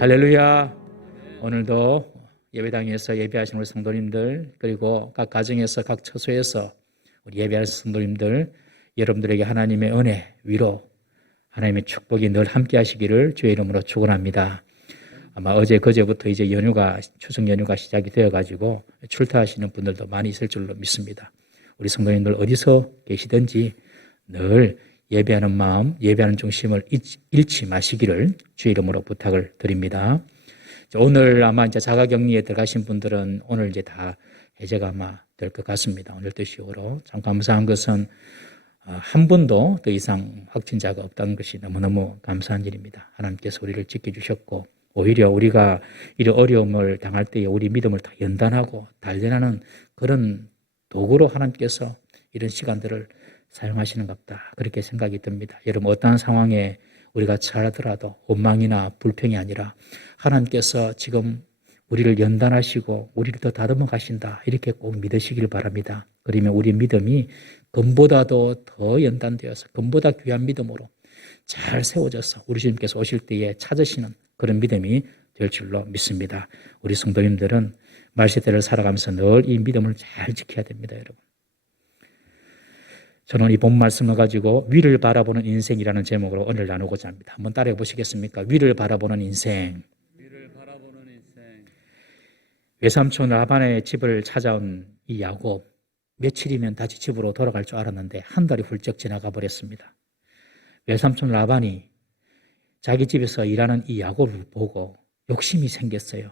할렐루야. 오늘도 예배당에서 예배하시는 우리 성도님들, 그리고 각 가정에서 각 처소에서 우리 예배하는 성도님들, 여러분들에게 하나님의 은혜, 위로, 하나님의 축복이 늘 함께 하시기를 주의 이름으로 축원합니다. 아마 어제 그제부터 이제 추석 연휴가 시작이 되어가지고 출타하시는 분들도 많이 있을 줄로 믿습니다. 우리 성도님들 어디서 계시든지 늘 예배하는 마음, 예배하는 중심을 잃지 마시기를 주의 이름으로 부탁을 드립니다. 오늘 아마 이제 자가격리에 들어가신 분들은 오늘 이제 다 해제가 아마 될 것 같습니다. 오늘 12시 이후로. 참 감사한 것은 한 분도 더 이상 확진자가 없다는 것이 너무너무 감사한 일입니다. 하나님께서 우리를 지켜주셨고, 오히려 우리가 이런 어려움을 당할 때에 우리 믿음을 더 연단하고 단련하는 그런 도구로 하나님께서 이런 시간들을 사용하시는 것 같다, 그렇게 생각이 듭니다. 여러분, 어떠한 상황에 우리가 처하더라도 원망이나 불평이 아니라 하나님께서 지금 우리를 연단하시고 우리를 더 다듬어 가신다, 이렇게 꼭 믿으시길 바랍니다. 그러면 우리 믿음이 금보다도 더 연단되어서 금보다 귀한 믿음으로 잘 세워져서 우리 주님께서 오실 때에 찾으시는 그런 믿음이 될 줄로 믿습니다. 우리 성도님들은 말세대를 살아가면서 늘 이 믿음을 잘 지켜야 됩니다, 여러분. 저는 이 본 말씀을 가지고 위를 바라보는 인생이라는 제목으로 오늘 나누고자 합니다. 한번 따라해 보시겠습니까? 위를 바라보는 인생. 외삼촌 라반의 집을 찾아온 이 야곱, 며칠이면 다시 집으로 돌아갈 줄 알았는데 한 달이 훌쩍 지나가 버렸습니다. 외삼촌 라반이 자기 집에서 일하는 이 야곱을 보고 욕심이 생겼어요.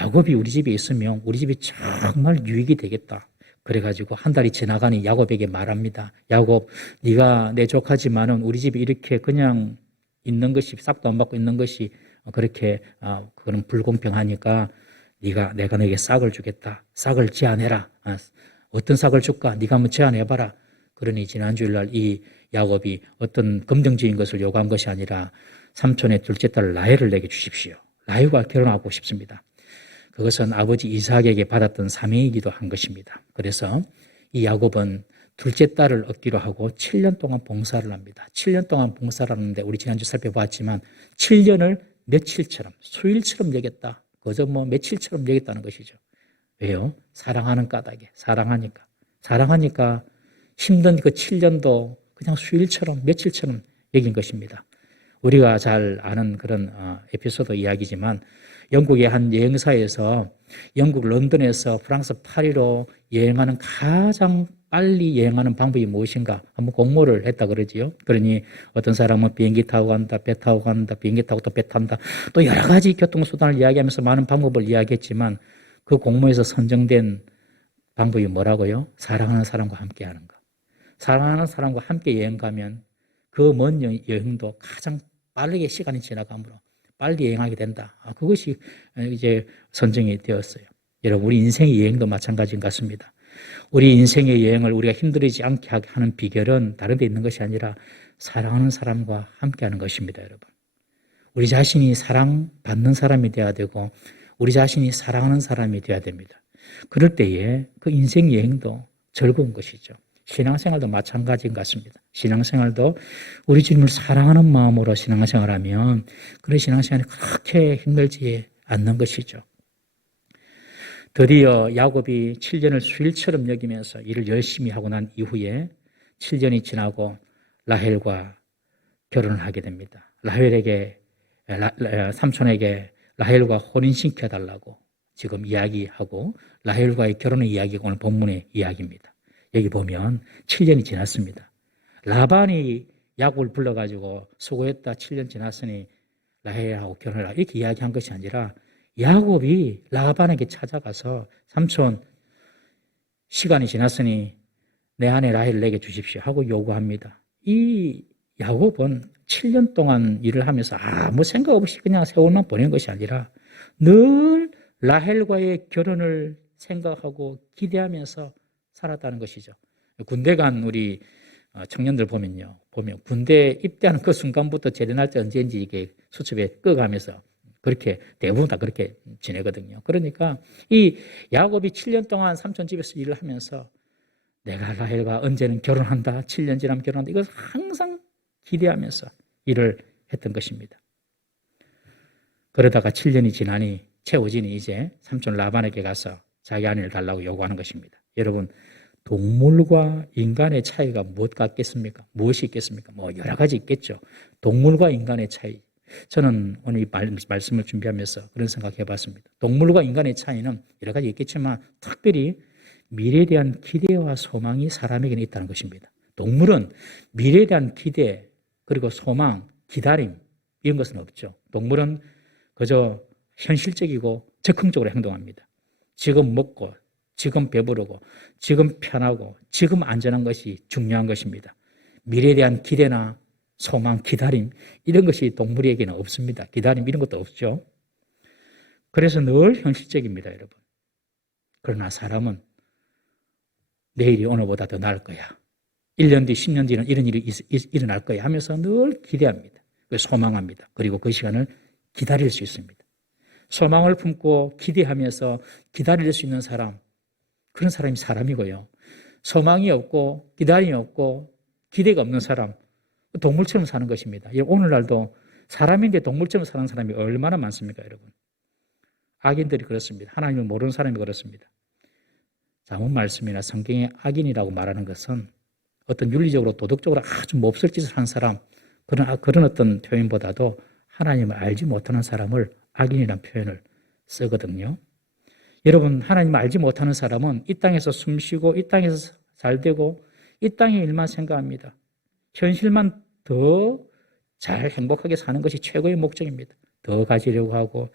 야곱이 우리 집에 있으면 우리 집이 정말 유익이 되겠다. 그래가지고 한 달이 지나가니 야곱에게 말합니다. 야곱, 네가 내 조카지만은 우리 집에 이렇게 그냥 있는 것이, 싹도 안 받고 있는 것이 그렇게 그건 불공평하니까 내가 너에게 싹을 주겠다. 싹을 제안해라. 어떤 싹을 줄까? 네가 한번 제안해봐라. 그러니 지난 주일날 이 야곱이 어떤 긍정적인 것을 요구한 것이 아니라 삼촌의 둘째 딸 라헬을 내게 주십시오. 라헬과 결혼하고 싶습니다. 그것은 아버지 이삭에게 받았던 사명이기도 한 것입니다. 그래서 이 야곱은 둘째 딸을 얻기로 하고 7년 동안 봉사를 합니다. 7년 동안 봉사를 하는데 우리 지난주 살펴봤지만 7년을 며칠처럼, 수일처럼 여겼다. 그저 며칠처럼 여겼다는 것이죠. 왜요? 사랑하는 까닭에, 사랑하니까 힘든 그 7년도 그냥 수일처럼, 며칠처럼 여긴 것입니다. 우리가 잘 아는 그런 에피소드 이야기지만 영국의 한 여행사에서 영국 런던에서 프랑스 파리로 여행하는 가장 빨리 여행하는 방법이 무엇인가 한번 공모를 했다 그러지요. 그러니 어떤 사람은 비행기 타고 간다, 배 타고 간다, 비행기 타고 또 배 탄다, 또 여러 가지 교통수단을 이야기하면서 많은 방법을 이야기했지만 그 공모에서 선정된 방법이 뭐라고요? 사랑하는 사람과 함께 하는 것. 사랑하는 사람과 함께 여행 가면 그 먼 여행도 가장 빠르게 시간이 지나가므로 빨리 여행하게 된다. 그것이 이제 선정이 되었어요. 여러분, 우리 인생의 여행도 마찬가지인 것 같습니다. 우리 인생의 여행을 우리가 힘들지 않게 하는 비결은 다른 데 있는 것이 아니라 사랑하는 사람과 함께 하는 것입니다, 여러분. 우리 자신이 사랑받는 사람이 되어야 되고 우리 자신이 사랑하는 사람이 되어야 됩니다. 그럴 때에 그 인생 여행도 즐거운 것이죠. 신앙생활도 마찬가지인 것 같습니다. 신앙생활도 우리 주님을 사랑하는 마음으로 신앙생활하면 그런 신앙생활이 그렇게 힘들지 않는 것이죠. 드디어 야곱이 7년을 수일처럼 여기면서 일을 열심히 하고 난 이후에 7년이 지나고 라헬과 결혼을 하게 됩니다. 삼촌에게 라헬과 혼인시켜달라고 지금 이야기하고 라헬과의 결혼의 이야기가 오늘 본문의 이야기입니다. 여기 보면 7년이 지났습니다. 라반이 야곱을 불러가지고 수고했다, 7년 지났으니 라헬하고 결혼하라, 이렇게 이야기한 것이 아니라 야곱이 라반에게 찾아가서 삼촌, 시간이 지났으니 내 아내 라헬을 내게 주십시오 하고 요구합니다. 이 야곱은 7년 동안 일을 하면서 아무 생각 없이 그냥 세월만 보낸 것이 아니라 늘 라헬과의 결혼을 생각하고 기대하면서 살았다는 것이죠. 군대 간 우리 청년들 보면 군대 입대하는 그 순간부터 제대 날짜 언제인지 이게 수첩에 꺼가면서 그렇게 대부분 다 그렇게 지내거든요. 그러니까 이 야곱이 7년 동안 삼촌 집에서 일을 하면서 내가 라헬과 언제는 결혼한다, 7년 지나면 결혼한다, 이걸 항상 기대하면서 일을 했던 것입니다. 그러다가 7년이 지나니 채워지니 이제 삼촌 라반에게 가서 자기 아내를 달라고 요구하는 것입니다. 여러분, 동물과 인간의 차이가 무엇 같겠습니까? 무엇이 있겠습니까? 뭐 여러 가지 있겠죠. 동물과 인간의 차이. 저는 오늘 이 말씀을 준비하면서 그런 생각해 봤습니다. 동물과 인간의 차이는 여러 가지 있겠지만 특별히 미래에 대한 기대와 소망이 사람에게는 있다는 것입니다. 동물은 미래에 대한 기대, 그리고 소망, 기다림, 이런 것은 없죠. 동물은 그저 현실적이고 적극적으로 행동합니다. 지금 먹고, 지금 배부르고, 지금 편하고, 지금 안전한 것이 중요한 것입니다. 미래에 대한 기대나 소망, 기다림, 이런 것이 동물에게는 없습니다. 기다림, 이런 것도 없죠. 그래서 늘 현실적입니다, 여러분. 그러나 사람은 내일이 오늘보다 더 나을 거야. 1년 뒤, 10년 뒤는 이런 일이 일어날 거야 하면서 늘 기대합니다. 소망합니다. 그리고 그 시간을 기다릴 수 있습니다. 소망을 품고 기대하면서 기다릴 수 있는 사람, 그런 사람이 사람이고요. 소망이 없고 기다림이 없고 기대가 없는 사람, 동물처럼 사는 것입니다. 오늘날도 사람인데 동물처럼 사는 사람이 얼마나 많습니까, 여러분? 악인들이 그렇습니다. 하나님을 모르는 사람이 그렇습니다. 잠언 말씀이나 성경의 악인이라고 말하는 것은 어떤 윤리적으로 도덕적으로 아주 몹쓸 짓을 한 사람, 그런 어떤 표현보다도 하나님을 알지 못하는 사람을 악인이라는 표현을 쓰거든요. 여러분, 하나님을 알지 못하는 사람은 이 땅에서 숨쉬고 이 땅에서 잘되고 이 땅의 일만 생각합니다. 현실만 더 잘 행복하게 사는 것이 최고의 목적입니다. 더 가지려고 하고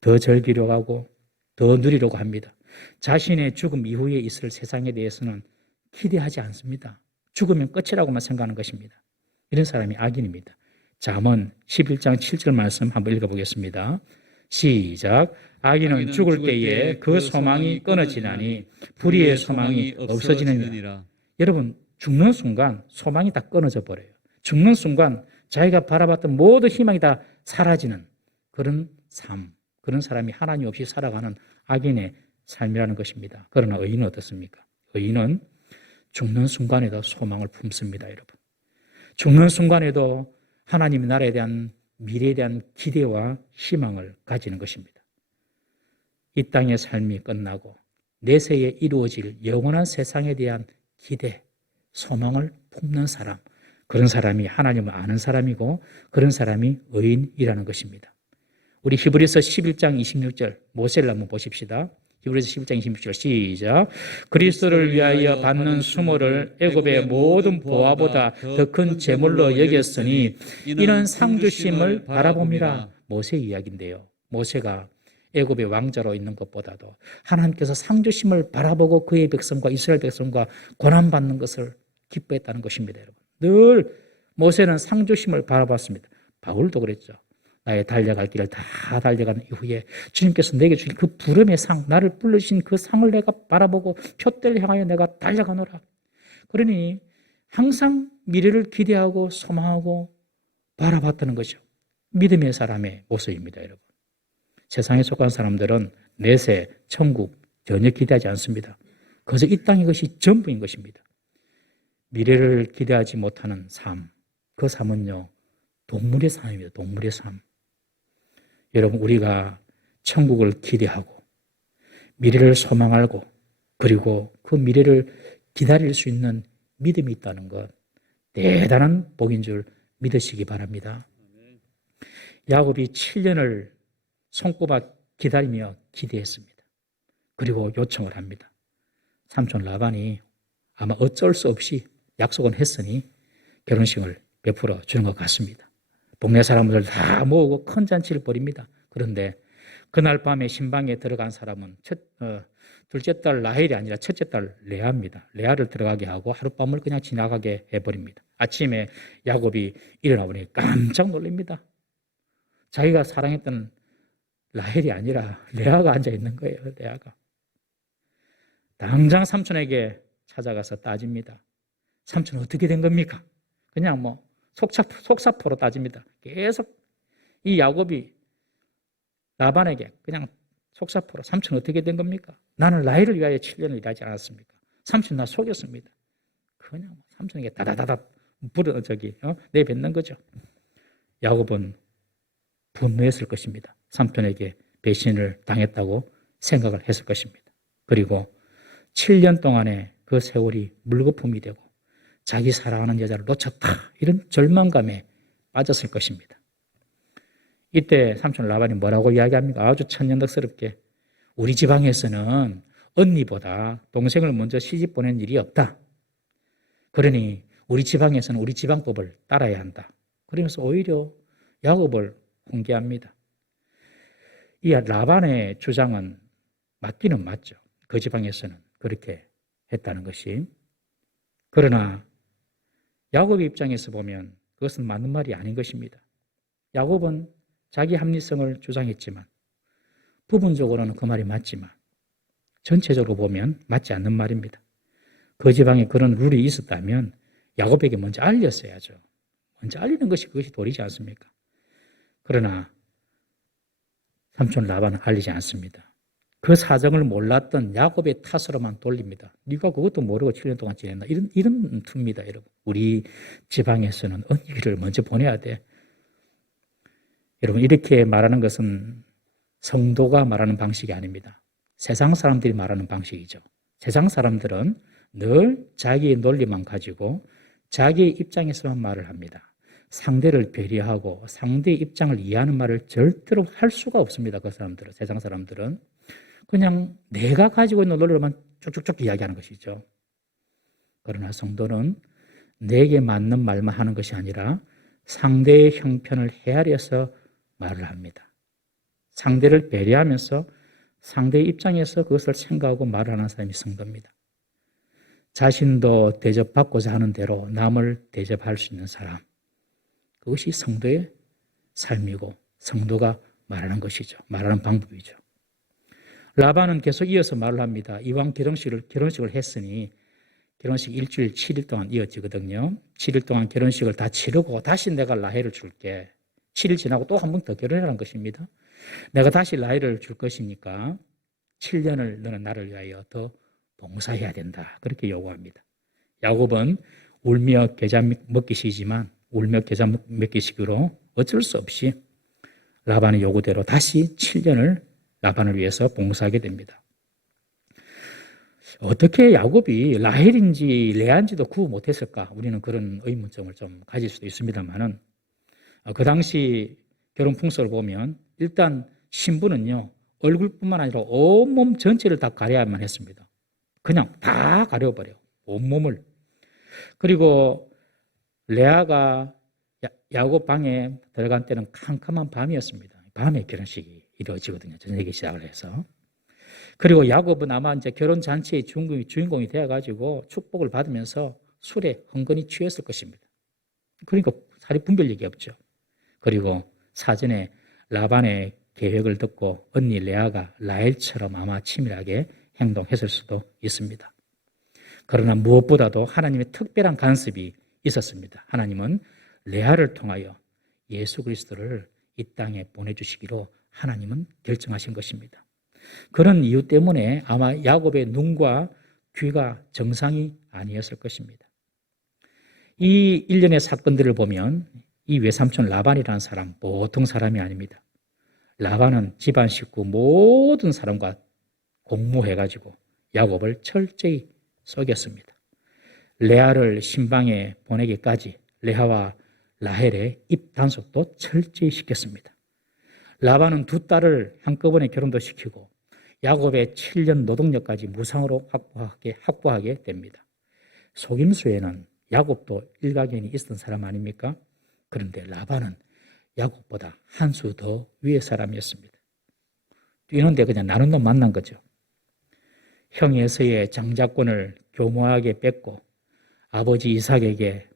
더 즐기려고 하고 더 누리려고 합니다. 자신의 죽음 이후에 있을 세상에 대해서는 기대하지 않습니다. 죽으면 끝이라고만 생각하는 것입니다. 이런 사람이 악인입니다. 잠언 11장 7절 말씀 한번 읽어보겠습니다. 시작. 악인은 죽을 때에 그 소망이 끊어지나니 불의의 소망이 없어지느니라. 여러분, 죽는 순간 소망이 다 끊어져 버려요. 죽는 순간 자기가 바라봤던 모든 희망이 다 사라지는 그런 삶, 그런 사람이 하나님 없이 살아가는 악인의 삶이라는 것입니다. 그러나 의인은 어떻습니까? 의인은 죽는 순간에도 소망을 품습니다, 여러분. 죽는 순간에도 하나님의 나라에 대한 미래에 대한 기대와 희망을 가지는 것입니다. 이 땅의 삶이 끝나고 내세에 이루어질 영원한 세상에 대한 기대, 소망을 품는 사람, 그런 사람이 하나님을 아는 사람이고 그런 사람이 의인이라는 것입니다. 우리 히브리서 11장 26절 모세를 한번 보십시다. 히브리서 11장 26절 시작. 그리스도를 위하여 받는 수모를 애굽의 모든 보화보다 더 큰 제물로 여겼으니 이는 상 주심을 바라봅니다. 모세 이야기인데요. 모세가 애굽의 왕자로 있는 것보다도 하나님께서 상 주심을 바라보고 그의 백성과 이스라엘 백성과 고난받는 것을 기뻐했다는 것입니다, 여러분. 늘 모세는 상 주심을 바라봤습니다. 바울도 그랬죠. 나의 달려갈 길을 다 달려간 이후에 주님께서 내게 주신 그 부름의 상, 나를 불러주신 그 상을 내가 바라보고 표대를 향하여 내가 달려가노라. 그러니 항상 미래를 기대하고 소망하고 바라봤다는 거죠. 믿음의 사람의 모습입니다, 여러분. 세상에 속한 사람들은 내세, 천국 전혀 기대하지 않습니다. 그래서 이 땅의 것이 전부인 것입니다. 미래를 기대하지 못하는 삶, 그 삶은요, 동물의 삶입니다. 동물의 삶. 여러분, 우리가 천국을 기대하고 미래를 소망하고 그리고 그 미래를 기다릴 수 있는 믿음이 있다는 것, 대단한 복인 줄 믿으시기 바랍니다. 야곱이 7년을 손꼽아 기다리며 기대했습니다. 그리고 요청을 합니다. 삼촌 라반이 아마 어쩔 수 없이 약속은 했으니 결혼식을 베풀어 주는 것 같습니다. 동네 사람들 다 모으고 큰 잔치를 벌입니다. 그런데 그날 밤에 신방에 들어간 사람은 둘째 딸 라헬이 아니라 첫째 딸 레아입니다. 레아를 들어가게 하고 하룻밤을 그냥 지나가게 해버립니다. 아침에 야곱이 일어나 보니 깜짝 놀랍니다. 자기가 사랑했던 라헬이 아니라 레아가 앉아있는 거예요. 레아가. 당장 삼촌에게 찾아가서 따집니다. 삼촌 어떻게 된 겁니까? 그냥 뭐 속사포로 따집니다. 계속 이 야곱이 라반에게 그냥 속사포로 삼촌 어떻게 된 겁니까? 나는 라헬을 위하여 7년을 일하지 않았습니까? 삼촌 나 속였습니다. 그냥 삼촌에게 다다다다 내뱉는 거죠. 야곱은 분노했을 것입니다. 삼촌에게 배신을 당했다고 생각을 했을 것입니다. 그리고 7년 동안의 그 세월이 물거품이 되고 자기 사랑하는 여자를 놓쳤다, 이런 절망감에 빠졌을 것입니다. 이때 삼촌 라반이 뭐라고 이야기합니까? 아주 천연덕스럽게, 우리 지방에서는 언니보다 동생을 먼저 시집 보낸 일이 없다. 그러니 우리 지방에서는 우리 지방법을 따라야 한다. 그러면서 오히려 야곱을 훈계합니다. 이 라반의 주장은 맞기는 맞죠. 그 지방에서는 그렇게 했다는 것이. 그러나 야곱의 입장에서 보면 그것은 맞는 말이 아닌 것입니다. 야곱은 자기 합리성을 주장했지만 부분적으로는 그 말이 맞지만 전체적으로 보면 맞지 않는 말입니다. 그 지방에 그런 룰이 있었다면 야곱에게 먼저 알렸어야죠. 먼저 알리는 것이 그것이 도리지 않습니까? 그러나 삼촌 라반은 알리지 않습니다. 그 사정을 몰랐던 야곱의 탓으로만 돌립니다. 네가 그것도 모르고 7년 동안 지냈나? 이런 투입니다, 여러분. 우리 지방에서는 언니를 먼저 보내야 돼. 여러분, 이렇게 말하는 것은 성도가 말하는 방식이 아닙니다. 세상 사람들이 말하는 방식이죠. 세상 사람들은 늘 자기의 논리만 가지고 자기의 입장에서만 말을 합니다. 상대를 배려하고 상대의 입장을 이해하는 말을 절대로 할 수가 없습니다. 그 사람들은, 세상 사람들은. 그냥 내가 가지고 있는 논리로만 쭉쭉쭉 이야기하는 것이죠. 그러나 성도는 내게 맞는 말만 하는 것이 아니라 상대의 형편을 헤아려서 말을 합니다. 상대를 배려하면서 상대의 입장에서 그것을 생각하고 말을 하는 사람이 성도입니다. 자신도 대접받고자 하는 대로 남을 대접할 수 있는 사람, 그것이 성도의 삶이고 성도가 말하는 것이죠. 말하는 방법이죠. 라반은 계속 이어서 말을 합니다. 이왕 결혼식을 했으니 결혼식 일주일 7일 동안 이어지거든요. 7일 동안 결혼식을 다 치르고 다시 내가 라헬을 줄게. 7일 지나고 또 한 번 더 결혼하라는 것입니다. 내가 다시 라헬을 줄 것이니까 7년을 너는 나를 위하여 더 봉사해야 된다. 그렇게 요구합니다. 야곱은 울며 겨자 먹기식이지만 울며 겨자 먹기식으로 어쩔 수 없이 라반의 요구대로 다시 7년을 라반을 위해서 봉사하게 됩니다. 어떻게 야곱이 라헬인지 레아인지도 구분 못했을까? 우리는 그런 의문점을 좀 가질 수도 있습니다만은 그 당시 결혼 풍속을 보면 일단 신부는요, 얼굴뿐만 아니라 온몸 전체를 다 가려야만 했습니다. 그냥 다 가려버려, 온몸을. 그리고 레아가 야곱 방에 들어간 때는 캄캄한 밤이었습니다. 밤에 결혼식이 이루어지거든요. 저녁에 시작을 해서. 그리고 야곱은 아마 이제 결혼 잔치의 주인공이 되어가지고 축복을 받으면서 술에 흥건히 취했을 것입니다. 그러니까 살이 분별력이 없죠. 그리고 사전에 라반의 계획을 듣고 언니 레아가 라헬처럼 아마 치밀하게 행동했을 수도 있습니다. 그러나 무엇보다도 하나님의 특별한 간섭이 있었습니다. 하나님은 레아를 통하여 예수 그리스도를 이 땅에 보내주시기로 하나님은 결정하신 것입니다. 그런 이유 때문에 아마 야곱의 눈과 귀가 정상이 아니었을 것입니다. 이 일련의 사건들을 보면 이 외삼촌 라반이라는 사람, 보통 사람이 아닙니다. 라반은 집안 식구 모든 사람과 공모해가지고 야곱을 철저히 속였습니다. 레아를 신방에 보내기까지 레아와 라헬의 입 단속도 철저히 시켰습니다. 라반은 두 딸을 한꺼번에 결혼도 시키고 야곱의 7년 노동력까지 무상으로 확보하게 됩니다. 속임수에는 야곱도 일가견이 있었던 사람 아닙니까? 그런데 라반은 야곱보다 한 수 더 위의 사람이었습니다. 뛰는데 그냥 나눈 놈 만난 거죠. 형 에서의 장자권을 교묘하게 뺏고 아버지 이삭에게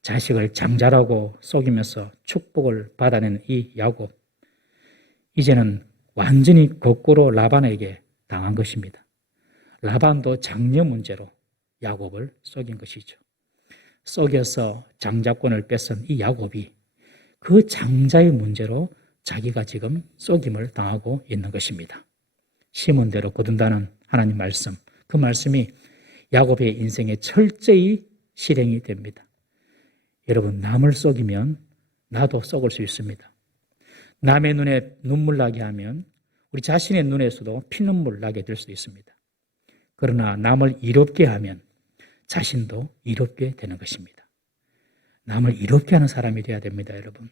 자식을 장자라고 속이면서 축복을 받아낸 이 야곱, 이제는 완전히 거꾸로 라반에게 당한 것입니다. 라반도 장녀 문제로 야곱을 속인 것이죠. 속여서 장자권을 뺏은 이 야곱이 그 장자의 문제로 자기가 지금 속임을 당하고 있는 것입니다. 심은 대로 거둔다는 하나님 말씀, 그 말씀이 야곱의 인생에 철저히 실행이 됩니다. 여러분, 남을 속이면 나도 속을 수 있습니다. 남의 눈에 눈물 나게 하면 우리 자신의 눈에서도 피눈물 나게 될 수도 있습니다. 그러나 남을 이롭게 하면 자신도 이롭게 되는 것입니다. 남을 이롭게 하는 사람이 되어야 됩니다, 여러분.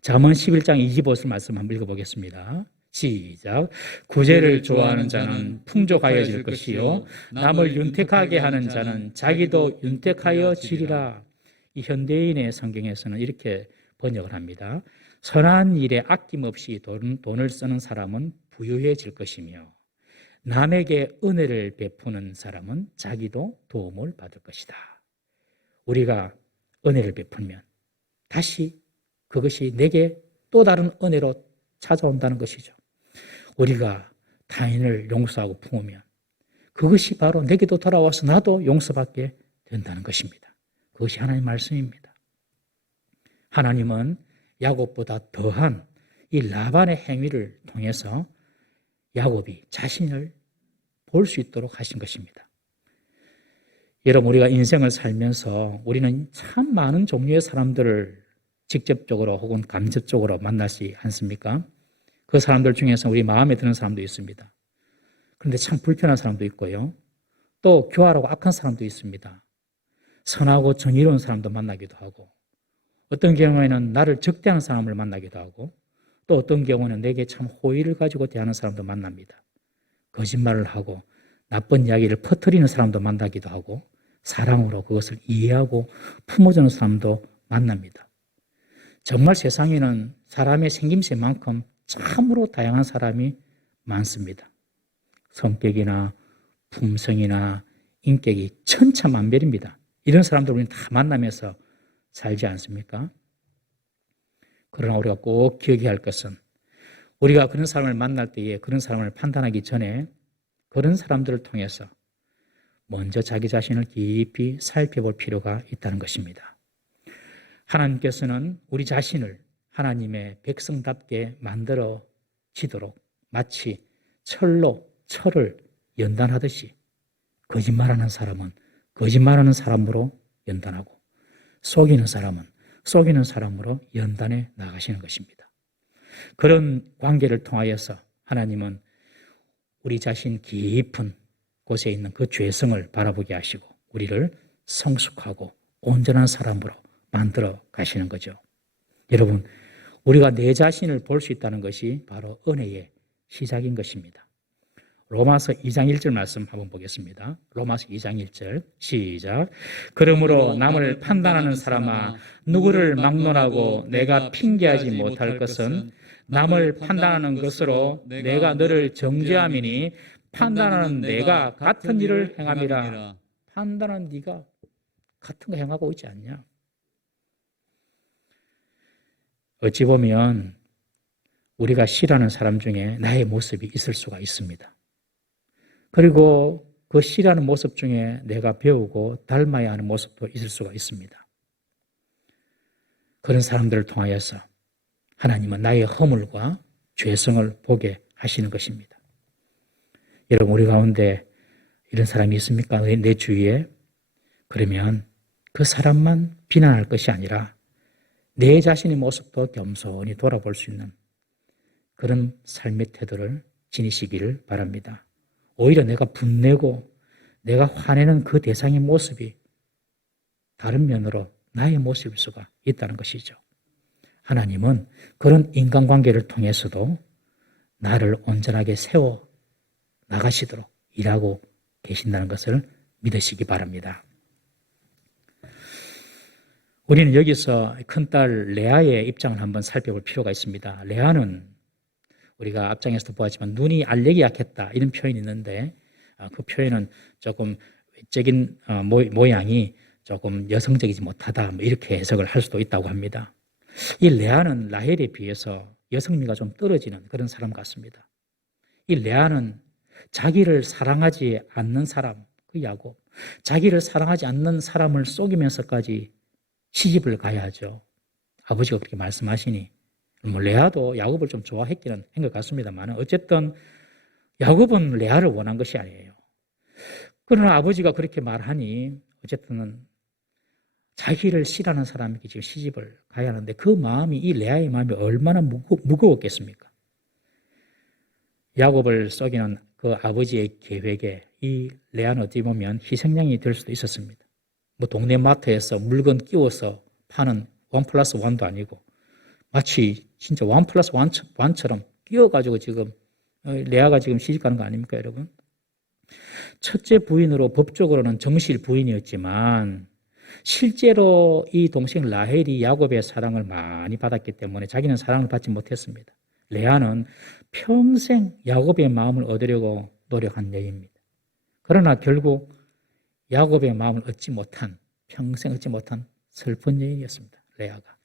잠언 11장 25절 말씀 한번 읽어보겠습니다. 시작. 구제를 좋아하는 자는 풍족하여질 것이요 남을 윤택하게 하는 자는 자기도 윤택하여지리라. 이 현대인의 성경에서는 이렇게 번역을 합니다. 선한 일에 아낌없이 돈을 쓰는 사람은 부유해질 것이며 남에게 은혜를 베푸는 사람은 자기도 도움을 받을 것이다. 우리가 은혜를 베풀면 다시 그것이 내게 또 다른 은혜로 찾아온다는 것이죠. 우리가 타인을 용서하고 품으면 그것이 바로 내게도 돌아와서 나도 용서받게 된다는 것입니다. 그것이 하나님의 말씀입니다. 하나님은 야곱보다 더한 이 라반의 행위를 통해서 야곱이 자신을 볼 수 있도록 하신 것입니다. 여러분, 우리가 인생을 살면서 우리는 참 많은 종류의 사람들을 직접적으로 혹은 간접적으로 만나지 않습니까? 그 사람들 중에서 우리 마음에 드는 사람도 있습니다. 그런데 참 불편한 사람도 있고요. 또 교활하고 악한 사람도 있습니다. 선하고 정의로운 사람도 만나기도 하고, 어떤 경우에는 나를 적대하는 사람을 만나기도 하고, 또 어떤 경우는 내게 참 호의를 가지고 대하는 사람도 만납니다. 거짓말을 하고 나쁜 이야기를 퍼뜨리는 사람도 만나기도 하고, 사랑으로 그것을 이해하고 품어주는 사람도 만납니다. 정말 세상에는 사람의 생김새만큼 참으로 다양한 사람이 많습니다. 성격이나 품성이나 인격이 천차만별입니다. 이런 사람들 우리는 다 만나면서 살지 않습니까? 그러나 우리가 꼭 기억해야 할 것은 우리가 그런 사람을 만날 때에 그런 사람을 판단하기 전에 그런 사람들을 통해서 먼저 자기 자신을 깊이 살펴볼 필요가 있다는 것입니다. 하나님께서는 우리 자신을 하나님의 백성답게 만들어지도록 마치 철로 철을 연단하듯이 거짓말하는 사람은 거짓말하는 사람으로 연단하고 속이는 사람은 속이는 사람으로 연단해 나가시는 것입니다. 그런 관계를 통하여서 하나님은 우리 자신 깊은 곳에 있는 그 죄성을 바라보게 하시고 우리를 성숙하고 온전한 사람으로 만들어 가시는 거죠. 여러분, 우리가 내 자신을 볼 수 있다는 것이 바로 은혜의 시작인 것입니다. 로마서 2장 1절 말씀 한번 보겠습니다. 로마서 2장 1절 시작. 그러므로 남을 판단하는 사람아 누구를 막론하고 내가 핑계하지 못할 것은 남을 판단하는 것으로 내가 너를 정죄함이니 판단하는 내가 같은 일을 행함이라. 판단하는 네가 같은 거 행하고 있지 않냐? 어찌 보면 우리가 싫어하는 사람 중에 나의 모습이 있을 수가 있습니다. 그리고 그 싫어하는 모습 중에 내가 배우고 닮아야 하는 모습도 있을 수가 있습니다. 그런 사람들을 통하여서 하나님은 나의 허물과 죄성을 보게 하시는 것입니다. 여러분, 우리 가운데 이런 사람이 있습니까? 내 주위에? 그러면 그 사람만 비난할 것이 아니라 내 자신의 모습도 겸손히 돌아볼 수 있는 그런 삶의 태도를 지니시기를 바랍니다. 오히려 내가 분내고 내가 화내는 그 대상의 모습이 다른 면으로 나의 모습일 수가 있다는 것이죠. 하나님은 그런 인간관계를 통해서도 나를 온전하게 세워 나가시도록 일하고 계신다는 것을 믿으시기 바랍니다. 우리는 여기서 큰딸 레아의 입장을 한번 살펴볼 필요가 있습니다. 레아는 우리가 앞장에서도 보았지만 눈이 알레르기 약했다 이런 표현이 있는데 그 표현은 조금 외적인 모양이 조금 여성적이지 못하다 이렇게 해석을 할 수도 있다고 합니다. 이 레아는 라헬에 비해서 여성미가 좀 떨어지는 그런 사람 같습니다. 이 레아는 자기를 사랑하지 않는 사람, 그 야곱, 자기를 사랑하지 않는 사람을 속이면서까지 시집을 가야 하죠. 아버지가 그렇게 말씀하시니 레아도 야곱을 좀 좋아했기는 한 것 같습니다만 어쨌든 야곱은 레아를 원한 것이 아니에요. 그러나 아버지가 그렇게 말하니 어쨌든 자기를 싫어하는 사람에게 지금 시집을 가야 하는데 그 마음이, 이 레아의 마음이 얼마나 무거웠겠습니까? 야곱을 속이는 그 아버지의 계획에 이 레아는 어찌 보면 희생양이 될 수도 있었습니다. 뭐 동네 마트에서 물건 끼워서 파는 1+1도 아니고 마치 진짜 1+1처럼 끼워가지고 지금 레아가 지금 시집가는 거 아닙니까, 여러분? 첫째 부인으로 법적으로는 정실 부인이었지만 실제로 이 동생 라헬이 야곱의 사랑을 많이 받았기 때문에 자기는 사랑을 받지 못했습니다. 레아는 평생 야곱의 마음을 얻으려고 노력한 여인입니다. 그러나 결국 야곱의 마음을 평생 얻지 못한 슬픈 여인이었습니다. 레아가.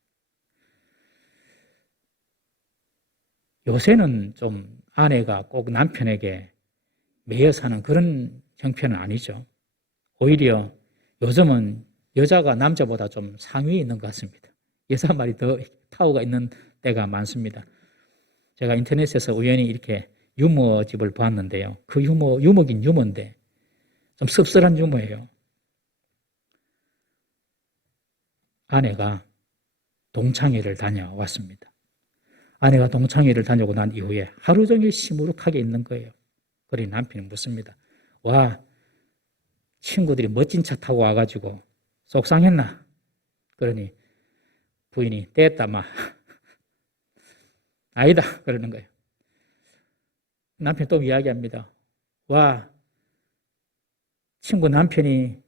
요새는 좀 아내가 꼭 남편에게 매여 사는 그런 형편은 아니죠. 오히려 요즘은 여자가 남자보다 좀 상위에 있는 것 같습니다. 여자 말이 더 파워가 있는 때가 많습니다. 제가 인터넷에서 우연히 이렇게 유머집을 보았는데요. 그 유머긴 유머인데 좀 씁쓸한 유머예요. 아내가 동창회를 다녀왔습니다. 아내가 동창회를 다녀오고 난 이후에 하루 종일 시무룩하게 있는 거예요. 그러니 남편이 묻습니다. 와, 친구들이 멋진 차 타고 와가지고 속상했나? 그러니 부인이 떼었다 마. 아니다 그러는 거예요. 남편이 또 이야기합니다. 와, 친구 남편이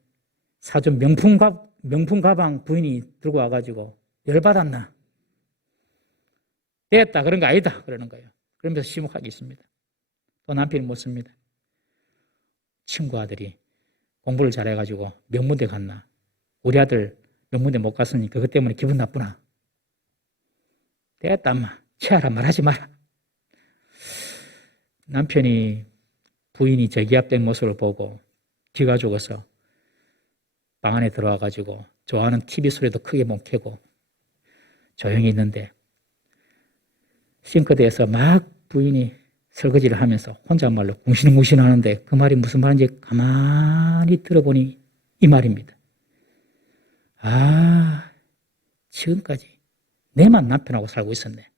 사준 명품 가방 부인이 들고 와가지고 열받았나? 떼었다 그런 거 아니다 그러는 거예요. 그러면서 시무하게 있습니다. 또 남편이 묻습니다. 친구 아들이 공부를 잘해가지고 명문대 갔나? 우리 아들 명문대 못 갔으니 그것 때문에 기분 나쁘나? 떼었다 엄마. 치아라 말하지 마라. 남편이 부인이 저기압된 모습을 보고 기가 죽어서 방 안에 들어와가지고 좋아하는 TV 소리도 크게 못 켜고 조용히 있는데 싱크대에서 막 부인이 설거지를 하면서 혼잣말로 궁시렁궁시렁 하는데 그 말이 무슨 말인지 가만히 들어보니 이 말입니다. 아, 지금까지 내만 남편하고 살고 있었네.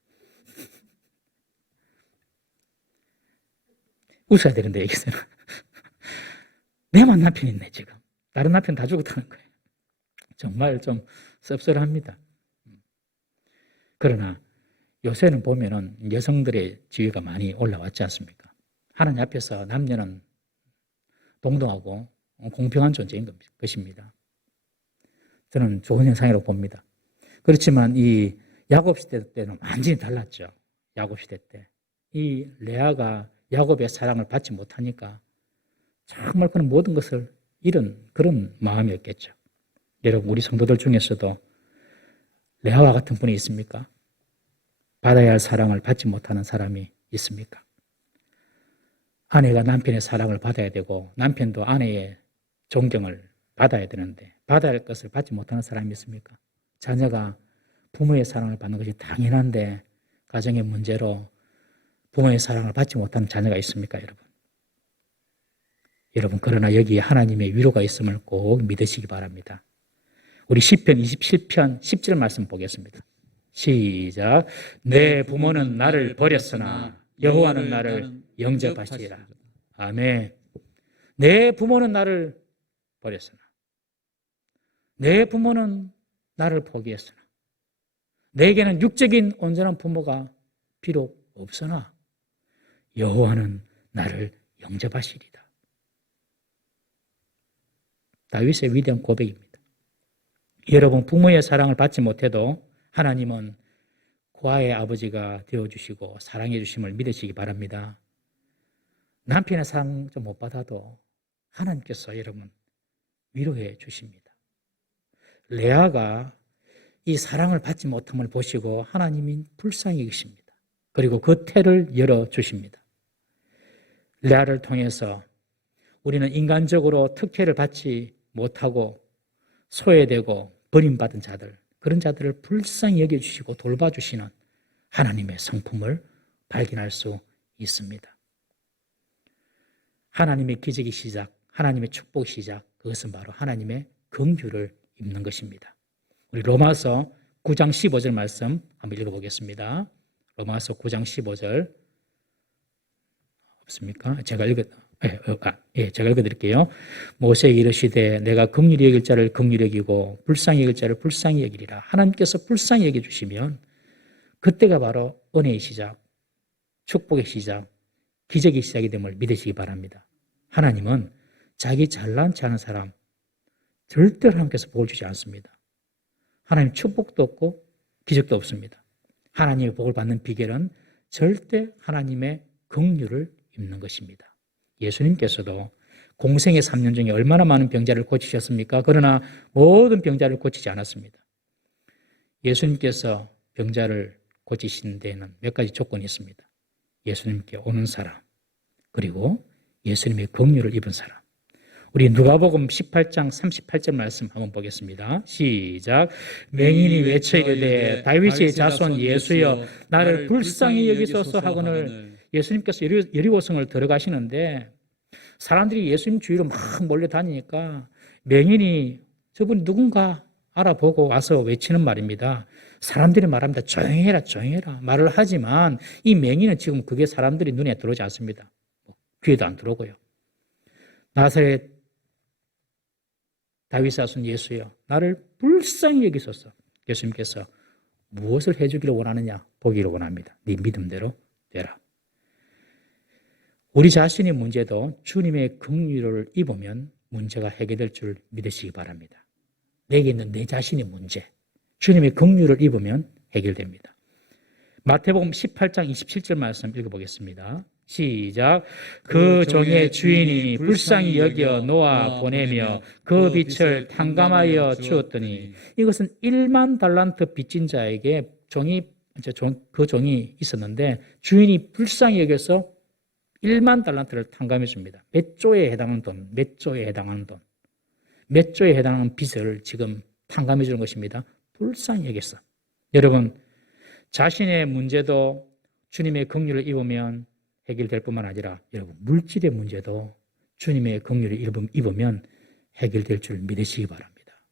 웃어야 되는데 여기서는 내만 남편이 있네 지금. 다른 남편 다 죽었다는 거예요. 정말 좀 씁쓸합니다. 그러나 요새는 보면은 여성들의 지위가 많이 올라왔지 않습니까? 하나님 앞에서 남녀는 동등하고 공평한 존재인 것입니다. 저는 좋은 현상이라고 봅니다. 그렇지만 이 야곱 시대 때는 완전히 달랐죠. 야곱 시대 때. 이 레아가 야곱의 사랑을 받지 못하니까 정말 그런 모든 것을 잃은 그런 마음이었겠죠. 여러분, 우리 성도들 중에서도 레아와 같은 분이 있습니까? 받아야 할 사랑을 받지 못하는 사람이 있습니까? 아내가 남편의 사랑을 받아야 되고 남편도 아내의 존경을 받아야 되는데 받아야 할 것을 받지 못하는 사람이 있습니까? 자녀가 부모의 사랑을 받는 것이 당연한데 가정의 문제로 부모의 사랑을 받지 못하는 자녀가 있습니까, 여러분? 여러분, 그러나 여기에 하나님의 위로가 있음을 꼭 믿으시기 바랍니다. 우리 시편 27편 10절 말씀 보겠습니다. 시작. 내 부모는 나를 버렸으나 여호와는 나를 영접하시리라. 아멘. 내 부모는 나를 버렸으나 내 부모는 나를 포기했으나 내게는 육적인 온전한 부모가 비록 없으나 여호와는 나를 영접하시리라. 다윗의 위대한 고백입니다. 여러분, 부모의 사랑을 받지 못해도 하나님은 고아의 아버지가 되어주시고 사랑해 주심을 믿으시기 바랍니다. 남편의 사랑 좀 못 받아도 하나님께서 여러분 위로해 주십니다. 레아가 이 사랑을 받지 못함을 보시고 하나님이 불쌍히 여기십니다. 그리고 그 태를 열어주십니다. 레아를 통해서 우리는 인간적으로 특혜를 받지 못하고 소외되고 버림받은 자들, 그런 자들을 불쌍히 여겨주시고 돌봐주시는 하나님의 성품을 발견할 수 있습니다. 하나님의 기적의 시작, 하나님의 축복의 시작, 그것은 바로 하나님의 긍휼을 입는 것입니다. 우리 로마서 9장 15절 말씀 한번 읽어보겠습니다. 로마서 9장 15절 없습니까? 제가 읽어드릴게요. 모세에게 이르시되 내가 긍휼히 여길 자를 긍휼히 여기고 불쌍히 여길 자를 불쌍히 여기리라. 하나님께서 불쌍히 여겨주시면 그때가 바로 은혜의 시작, 축복의 시작, 기적의 시작이 됨을 믿으시기 바랍니다. 하나님은 자기 잘난 체 하는 사람 절대로 하나님께서 복을 주지 않습니다. 하나님 축복도 없고 기적도 없습니다. 하나님의 복을 받는 비결은 절대 하나님의 긍휼을 입는 것입니다. 예수님께서도 공생의 3년 중에 얼마나 많은 병자를 고치셨습니까? 그러나 모든 병자를 고치지 않았습니다. 예수님께서 병자를 고치신 데에는 몇 가지 조건이 있습니다. 예수님께 오는 사람, 그리고 예수님의 긍휼을 입은 사람. 우리 누가복음 18장 38절 말씀 한번 보겠습니다. 시작. 맹인이 외쳐 이르되 다윗의 자손 예수여 나를 불쌍히 여기소서 하거늘. 예수님께서 여리고성을 들어가시는데 사람들이 예수님 주위로 막 몰려다니니까 맹인이 저분이 누군가 알아보고 와서 외치는 말입니다. 사람들이 말합니다. 조용히 해라, 조용히 해라. 말을 하지만 이 맹인은 지금 그게 사람들이 눈에 들어오지 않습니다. 귀에도 안 들어오고요. 나사렛 다윗 자손 예수여 나를 불쌍히 여기소서. 예수님께서 무엇을 해주기를 원하느냐? 보기를 원합니다. 네 믿음대로 되라. 우리 자신의 문제도 주님의 긍휼을 입으면 문제가 해결될 줄 믿으시기 바랍니다. 내게 있는 내 자신의 문제, 주님의 긍휼을 입으면 해결됩니다. 마태복음 18장 27절 말씀 읽어보겠습니다. 시작. 그 종의 주인이 불쌍히 여겨 놓아 보내며 그 빛을 탕감하여 주었더니, 이것은 1만 달란트 빚진 자에게 그 종이 있었는데 주인이 불쌍히 여겨서 1만 달란트를 탕감해 줍니다. 몇 조에 해당하는 돈, 몇 조에 해당하는 돈, 몇 조에 해당하는 빚을 지금 탕감해 주는 것입니다. 불쌍히 여겼어. 여러분, 자신의 문제도 주님의 긍휼을 입으면 해결될 뿐만 아니라 여러분 물질의 문제도 주님의 긍휼을 입으면 해결될 줄 믿으시기 바랍니다.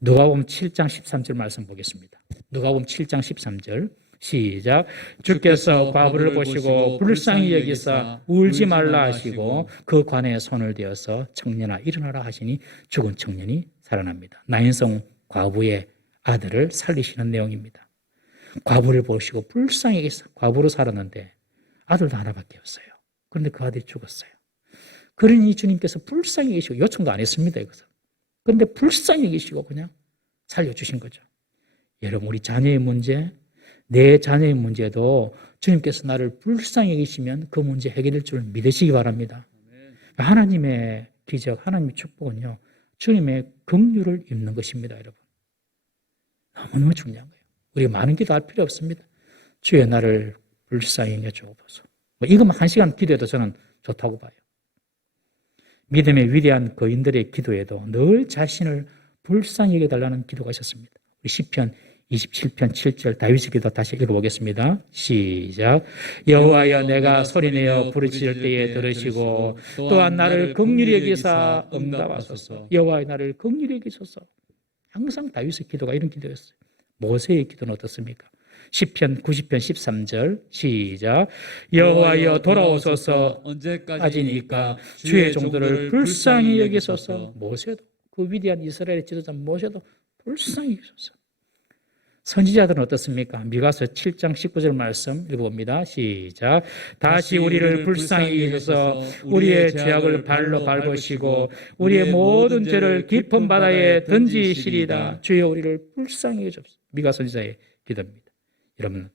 누가복음 7장 13절 말씀 보겠습니다. 누가복음 7장 13절 시작. 주께서 과부를 보시고 불쌍히 여기사 울지 말라 하시고 그 관에 손을 대어서 청년아 일어나라 하시니 죽은 청년이 살아납니다. 나인성 과부의 아들을 살리시는 내용입니다. 과부를 보시고 불쌍히 여기사 과부로 살았는데 아들도 하나밖에 없어요. 그런데 그 아들이 죽었어요. 그러니 주님께서 불쌍히 계시고 요청도 안 했습니다. 이것은. 그런데 불쌍히 계시고 그냥 살려주신 거죠. 여러분 우리 자녀의 문제, 내 자녀의 문제도 주님께서 나를 불쌍히 계시면 그 문제 해결될 줄 믿으시기 바랍니다. 하나님의 기적, 하나님의 축복은요. 주님의 긍휼을 입는 것입니다. 여러분. 너무너무 중요한 거예요. 우리가 많은 기도할 필요 없습니다. 주여 나를 불쌍히 여겨주옵소서. 이것만 1시간 기도해도 저는 좋다고 봐요. 믿음의 위대한 거인들의 기도에도 늘 자신을 불쌍히 여겨달라는 기도가 있었습니다. 우리 시편 27편 7절 다윗의 기도 다시 읽어보겠습니다. 시작. 여호와여 내가 소리내어 부르짖을 때에 들으시고 또한 나를 긍휼히 여기사 응답하소서. 여호와여 나를 긍휼히 여기소서. 항상 다윗의 기도가 이런 기도였어요. 모세의 기도는 어떻습니까? 시편 90편 13절 시작. 여호와여 돌아오소서 언제까지니까 주의 종들을 불쌍히 여기소서. 모세도 그 위대한 이스라엘의 지도자 모세도 불쌍히 여기소서. 선지자들은 어떻습니까? 미가서 7장 19절 말씀 읽어봅니다. 시작. 다시 우리를 불쌍히 여기소서. 우리의 죄악을 발로 밟으시고 우리의 모든 죄를 깊은 바다에 던지시리다. 주여 우리를 불쌍히 여기소서. 미가 선지자의 기도입니다. 여러분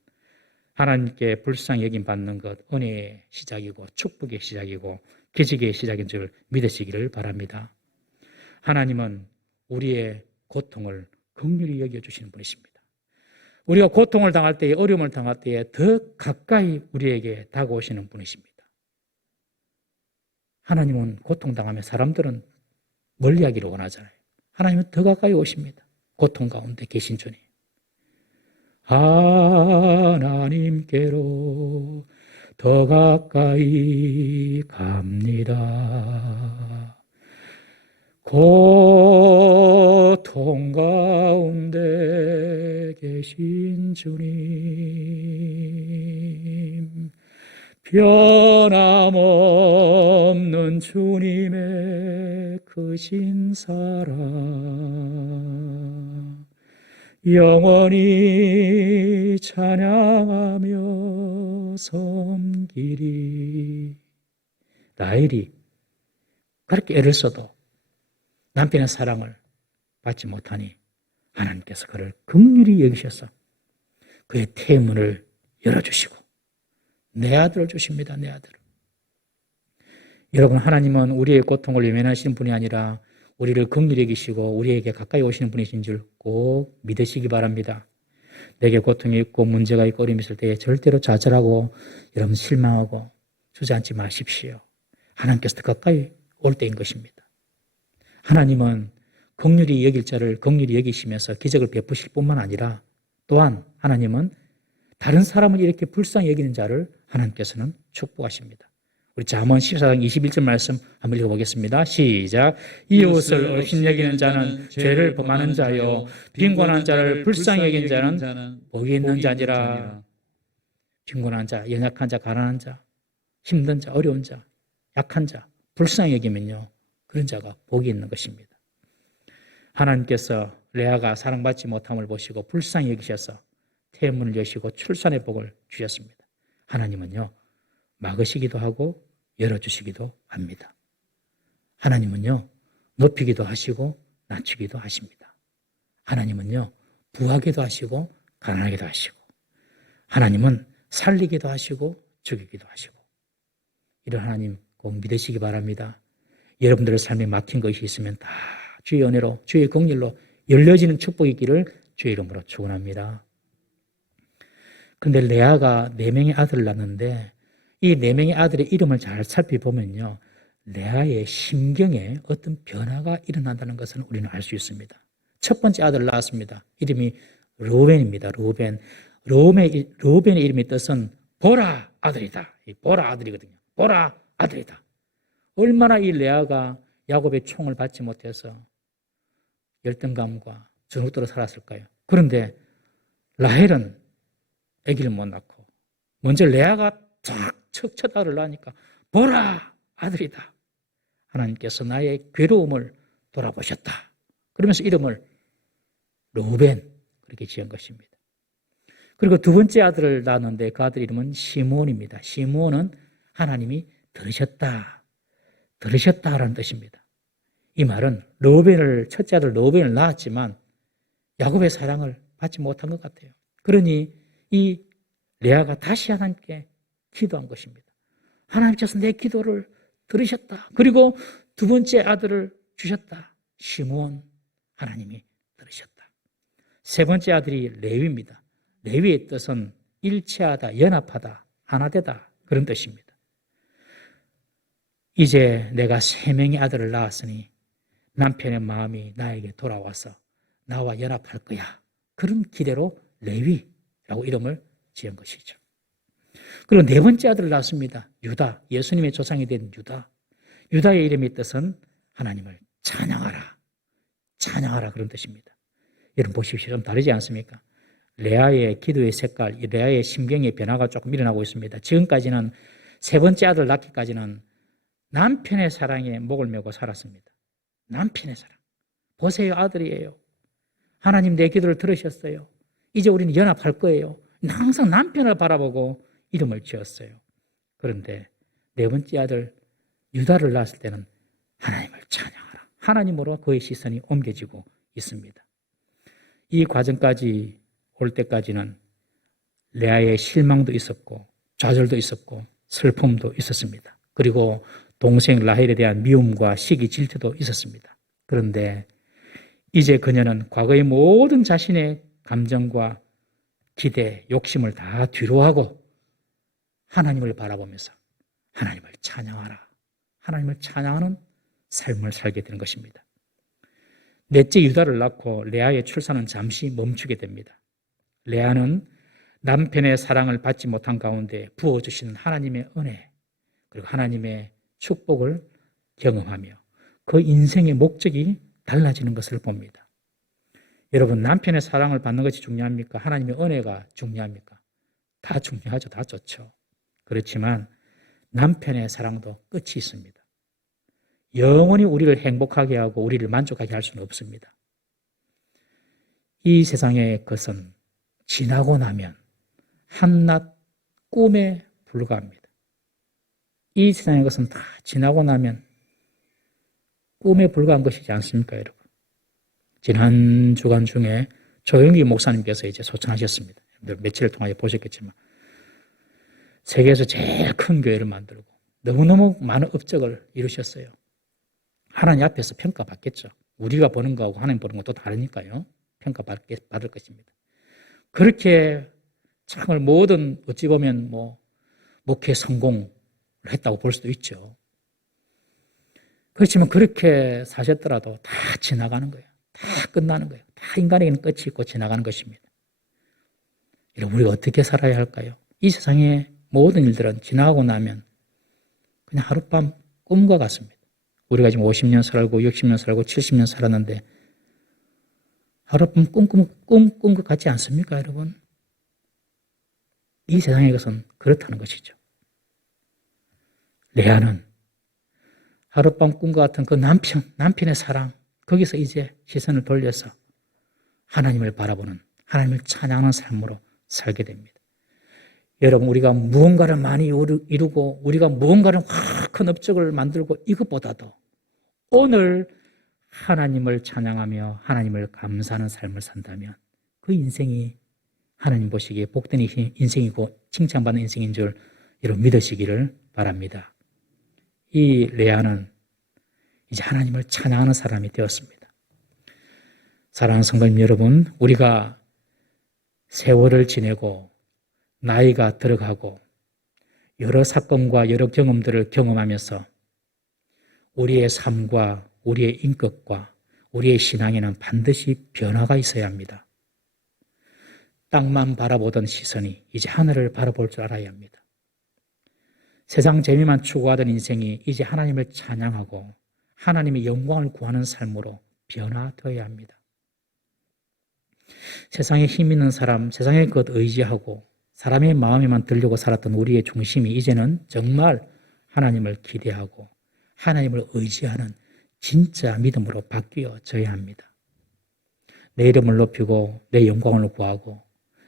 하나님께 불쌍히 여김 받는 것 은혜의 시작이고 축복의 시작이고 기적의 시작인 줄 믿으시기를 바랍니다. 하나님은 우리의 고통을 긍휼히 여겨주시는 분이십니다. 우리가 고통을 당할 때에 어려움을 당할 때에 더 가까이 우리에게 다가오시는 분이십니다. 하나님은 고통당하면 사람들은 멀리하기를 원하잖아요. 하나님은 더 가까이 오십니다. 고통 가운데 계신 주님. 하나님께로 더 가까이 갑니다. 고통 가운데 계신 주님, 변함없는 주님의 크신 사랑, 영원히 찬양하며 섬기리. 라헬이 그렇게 애를 써도 남편의 사랑을 받지 못하니 하나님께서 그를 긍휼히 여기셔서 그의 태문을 열어주시고 내 아들을 주십니다. 내 아들을. 여러분, 하나님은 우리의 고통을 외면하시는 분이 아니라 우리를 긍휼히 여기시고 우리에게 가까이 오시는 분이신 줄 꼭 믿으시기 바랍니다. 내게 고통이 있고 문제가 있고 어려움이 있을 때에 절대로 좌절하고 여러분 실망하고 주저앉지 마십시오. 하나님께서 더 가까이 올 때인 것입니다. 하나님은 긍휼히 여길 자를 긍휼히 여기시면서 기적을 베푸실 뿐만 아니라 또한 하나님은 다른 사람을 이렇게 불쌍히 여기는 자를 하나님께서는 축복하십니다. 우리 잠언 14장 21절 말씀 한번 읽어보겠습니다. 시작. 이웃을 얼씬 여기는 자는 죄를 범하는 자요 빈곤한 자를 불쌍히 여기는 자는 복이 있는 자니라. 빈곤한 자, 연약한 자, 가난한 자, 힘든 자, 어려운 자, 약한 자 불쌍히 여기면요 그런 자가 복이 있는 것입니다. 하나님께서 레아가 사랑받지 못함을 보시고 불쌍히 여기셔서 태문을 여시고 출산의 복을 주셨습니다. 하나님은요 막으시기도 하고 열어주시기도 합니다. 하나님은요 높이기도 하시고 낮추기도 하십니다. 하나님은요 부하기도 하시고 가난하기도 하시고 하나님은 살리기도 하시고 죽이기도 하시고 이런 하나님 꼭 믿으시기 바랍니다. 여러분들의 삶에 막힌 것이 있으면 다 주의 은혜로 주의 긍휼로 열려지는 축복이 있기를 주의 이름으로 축원합니다. 그런데 레아가 4명의 아들을 낳는데 이 4명의 아들의 이름을 잘 살펴보면요 레아의 심경에 어떤 변화가 일어난다는 것을 우리는 알 수 있습니다. 첫 번째 아들을 낳았습니다. 이름이 르우벤입니다. 르우벤의 이름의 뜻은 보라 아들이다. 보라 아들이거든요. 보라 아들이다. 얼마나 이 레아가 야곱의 총을 받지 못해서 열등감과 주눅들어 살았을까요? 그런데 라헬은 아기를 못 낳고 먼저 레아가 첫 아들을 낳으니까 보라 아들이다. 하나님께서 나의 괴로움을 돌아보셨다. 그러면서 이름을 르우벤 그렇게 지은 것입니다. 그리고 두 번째 아들을 낳았는데 그 아들 이름은 시므온입니다. 시므온은 하나님이 들으셨다라는 뜻입니다. 이 말은 첫째 아들 르우벤을 낳았지만 야곱의 사랑을 받지 못한 것 같아요. 그러니 이 레아가 다시 하나님께 기도한 것입니다. 하나님께서 내 기도를 들으셨다. 그리고 두 번째 아들을 주셨다. 시므온 하나님이 들으셨다. 세 번째 아들이 레위입니다. 레위의 뜻은 일체하다, 연합하다, 하나되다 그런 뜻입니다. 이제 내가 3명의 아들을 낳았으니 남편의 마음이 나에게 돌아와서 나와 연합할 거야. 그런 기대로 레위라고 이름을 지은 것이죠. 그리고 4번째 아들을 낳았습니다. 유다, 예수님의 조상이 된 유다. 유다의 이름의 뜻은 하나님을 찬양하라. 찬양하라 그런 뜻입니다. 여러분 보십시오. 좀 다르지 않습니까? 레아의 기도의 색깔, 레아의 심경의 변화가 조금 일어나고 있습니다. 지금까지는 3번째 아들 낳기까지는 남편의 사랑에 목을 메고 살았습니다. 남편의 사랑. 보세요, 아들이에요. 하나님 내 기도를 들으셨어요. 이제 우리는 연합할 거예요. 항상 남편을 바라보고 이름을 지었어요. 그런데 4번째 아들 유다를 낳았을 때는 하나님을 찬양하라. 하나님으로 그의 시선이 옮겨지고 있습니다. 이 과정까지 올 때까지는 레아의 실망도 있었고 좌절도 있었고 슬픔도 있었습니다. 그리고 동생 라헬에 대한 미움과 시기 질투도 있었습니다. 그런데 이제 그녀는 과거의 모든 자신의 감정과 기대, 욕심을 다 뒤로하고 하나님을 바라보면서 하나님을 찬양하라. 하나님을 찬양하는 삶을 살게 되는 것입니다. 넷째 유다를 낳고 레아의 출산은 잠시 멈추게 됩니다. 레아는 남편의 사랑을 받지 못한 가운데 부어주시는 하나님의 은혜 그리고 하나님의 축복을 경험하며 그 인생의 목적이 달라지는 것을 봅니다. 여러분, 남편의 사랑을 받는 것이 중요합니까? 하나님의 은혜가 중요합니까? 다 중요하죠. 다 좋죠. 그렇지만 남편의 사랑도 끝이 있습니다. 영원히 우리를 행복하게 하고 우리를 만족하게 할 수는 없습니다. 이 세상의 것은 지나고 나면 한낱 꿈에 불과합니다. 이 세상의 것은 다 지나고 나면 꿈에 불과한 것이지 않습니까, 여러분? 지난 주간 중에 조영기 목사님께서 이제 소천하셨습니다. 며칠을 통하여 보셨겠지만 세계에서 제일 큰 교회를 만들고 너무너무 많은 업적을 이루셨어요. 하나님 앞에서 평가받겠죠. 우리가 보는 거하고 하나님 보는 것도 다르니까요. 평가받을 것입니다. 그렇게 정말 모든 어찌 보면 목회 성공을 했다고 볼 수도 있죠. 그렇지만 그렇게 사셨더라도 다 지나가는 거예요. 다 끝나는 거예요. 다 인간에게는 끝이 있고 지나가는 것입니다. 여러분, 우리가 어떻게 살아야 할까요? 이 세상의 모든 일들은 지나고 나면 그냥 하룻밤 꿈과 같습니다. 우리가 지금 50년 살고 60년 살고 70년 살았는데 하룻밤 꿈 것 같지 않습니까, 여러분? 이 세상의 것은 그렇다는 것이죠. 레아는 하룻밤 꿈과 같은 그 남편의 사랑, 거기서 이제 시선을 돌려서 하나님을 바라보는, 하나님을 찬양하는 삶으로 살게 됩니다. 여러분, 우리가 무언가를 많이 이루고 우리가 무언가를 큰 업적을 만들고 이것보다도 오늘 하나님을 찬양하며 하나님을 감사하는 삶을 산다면 그 인생이 하나님 보시기에 복된 인생이고 칭찬받는 인생인 줄 여러분 믿으시기를 바랍니다. 이 레아는 이제 하나님을 찬양하는 사람이 되었습니다. 사랑하는 성도님 여러분, 우리가 세월을 지내고 나이가 들어가고 여러 사건과 여러 경험들을 경험하면서 우리의 삶과 우리의 인격과 우리의 신앙에는 반드시 변화가 있어야 합니다. 땅만 바라보던 시선이 이제 하늘을 바라볼 줄 알아야 합니다. 세상 재미만 추구하던 인생이 이제 하나님을 찬양하고 하나님의 영광을 구하는 삶으로 변화되어야 합니다. 세상에 힘 있는 사람, 세상의 것 의지하고 사람의 마음에만 들려고 살았던 우리의 중심이 이제는 정말 하나님을 기대하고 하나님을 의지하는 진짜 믿음으로 바뀌어져야 합니다. 내 이름을 높이고 내 영광을 구하고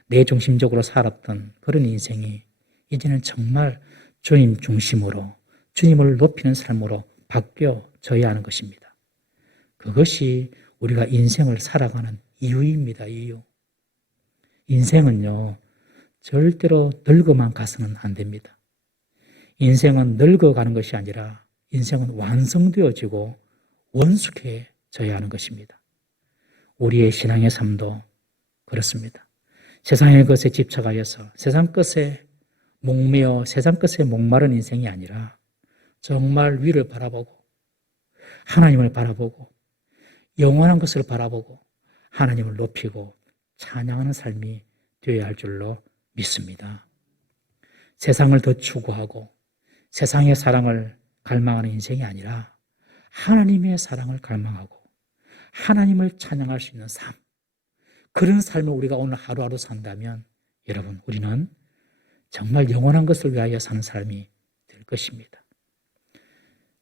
내 중심적으로 살았던 그런 인생이 이제는 정말 주님 중심으로 주님을 높이는 삶으로 바뀌어져야 하는 것입니다. 그것이 우리가 인생을 살아가는 이유입니다. 이유. 인생은요, 절대로 늙어만 가서는 안 됩니다. 인생은 늙어가는 것이 아니라 인생은 완성되어지고 원숙해져야 하는 것입니다. 우리의 신앙의 삶도 그렇습니다. 세상의 것에 집착하여서 세상 것에 목매어 세상 것에 목마른 인생이 아니라 정말 위를 바라보고 하나님을 바라보고 영원한 것을 바라보고 하나님을 높이고 찬양하는 삶이 되어야 할 줄로 믿습니다. 세상을 더 추구하고 세상의 사랑을 갈망하는 인생이 아니라 하나님의 사랑을 갈망하고 하나님을 찬양할 수 있는 삶, 그런 삶을 우리가 오늘 하루하루 산다면 여러분, 우리는 정말 영원한 것을 위하여 사는 삶이 될 것입니다.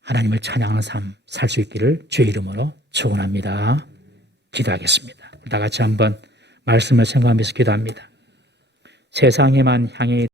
하나님을 찬양하는 삶 살 수 있기를 주의 이름으로 축원합니다. 기도하겠습니다. 다 같이 한번 말씀을 생각하면서 기도합니다. 세상에만 향해